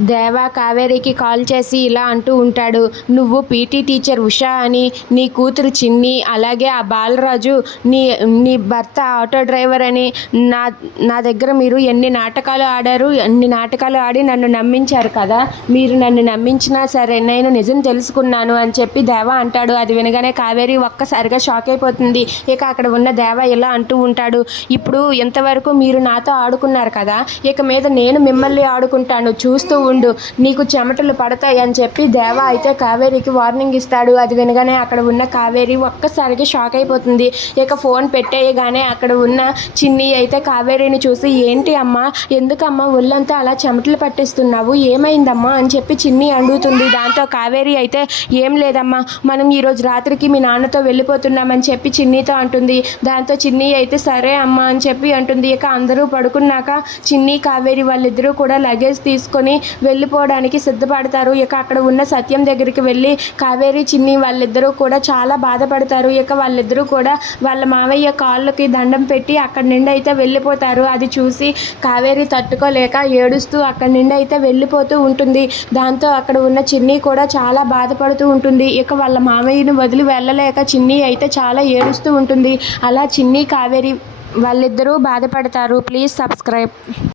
దేవా కావేరికి కాల్ చేసి ఇలా అంటూ ఉంటాడు. నువ్వు పీటీ టీచర్ ఉషా అని నీ కూతురు చిన్ని అలాగే ఆ బాలరాజు నీ నీ భర్త ఆటో డ్రైవర్ అని నా నా దగ్గర మీరు ఎన్ని నాటకాలు ఆడారు ఎన్ని నాటకాలు ఆడి నన్ను నమ్మించారు కదా? మీరు నన్ను నమ్మించినా సరే నేను నిజం తెలుసుకున్నాను అని చెప్పి దేవా అంటాడు. అది వినగానే కావేరి ఒక్కసారిగా షాక్ అయిపోతుంది. ఇక అక్కడ ఉన్న దేవా ఇలా అంటూ ఉంటాడు. ఇప్పుడు ఇంతవరకు మీరు నాతో ఆడుకున్నారు కదా? ఇక మీద నేను మిమ్మల్ని ఆడుకుంటాను. చూస్తూ ఉండు. నీకు చెమటలు పడతాయి అని చెప్పి దేవా అయితే కావేరికి వార్నింగ్ ఇస్తాడు. అది వినగానే అక్కడ ఉన్న కావేరి ఒక్కసారికి షాక్ అయిపోతుంది. ఇక ఫోన్ పెట్టేయగానే అక్కడ ఉన్న చిన్ని అయితే కావేరిని చూసి ఏంటి అమ్మా ఎందుకమ్మా ఒళ్ళంతా అలా చెమటలు పట్టేస్తున్నావు? ఏమైందమ్మా? అని చెప్పి చిన్ని అడుగుతుంది. దాంతో కావేరి అయితే ఏం లేదమ్మా మనం ఈరోజు రాత్రికి మీ నాన్నతో వెళ్ళిపోతున్నామని చెప్పి చిన్నీతో అంటుంది. దాంతో చిన్ని అయితే సరే అమ్మా అని చెప్పి అంటుంది. ఇక అందరూ పడుకున్నాక చిన్ని కావేరి వాళ్ళిద్దరూ కూడా లగేజ్ తీసుకొని వెళ్ళిపోవడానికి సిద్ధపడతారు. ఇక అక్కడ ఉన్న సత్యం దగ్గరికి వెళ్ళి కావేరి చిన్ని వాళ్ళిద్దరూ కూడా చాలా బాధపడతారు. ఇక వాళ్ళిద్దరూ కూడా వాళ్ళ మావయ్య కాళ్ళకి దండం పెట్టి అక్కడి నుండి అయితే వెళ్ళిపోతారు. అది చూసి కావేరి తట్టుకోలేక ఏడుస్తూ అక్కడి నుండి అయితే వెళ్ళిపోతూ ఉంటుంది. దాంతో అక్కడ ఉన్న చిన్ని కూడా చాలా బాధపడుతూ ఉంటుంది. ఇక వాళ్ళ మామయ్యను వదిలి వెళ్ళలేక చిన్ని అయితే చాలా ఏడుస్తూ ఉంటుంది. అలా చిన్ని కావేరి వాళ్ళిద్దరూ బాధపడతారు. Please subscribe.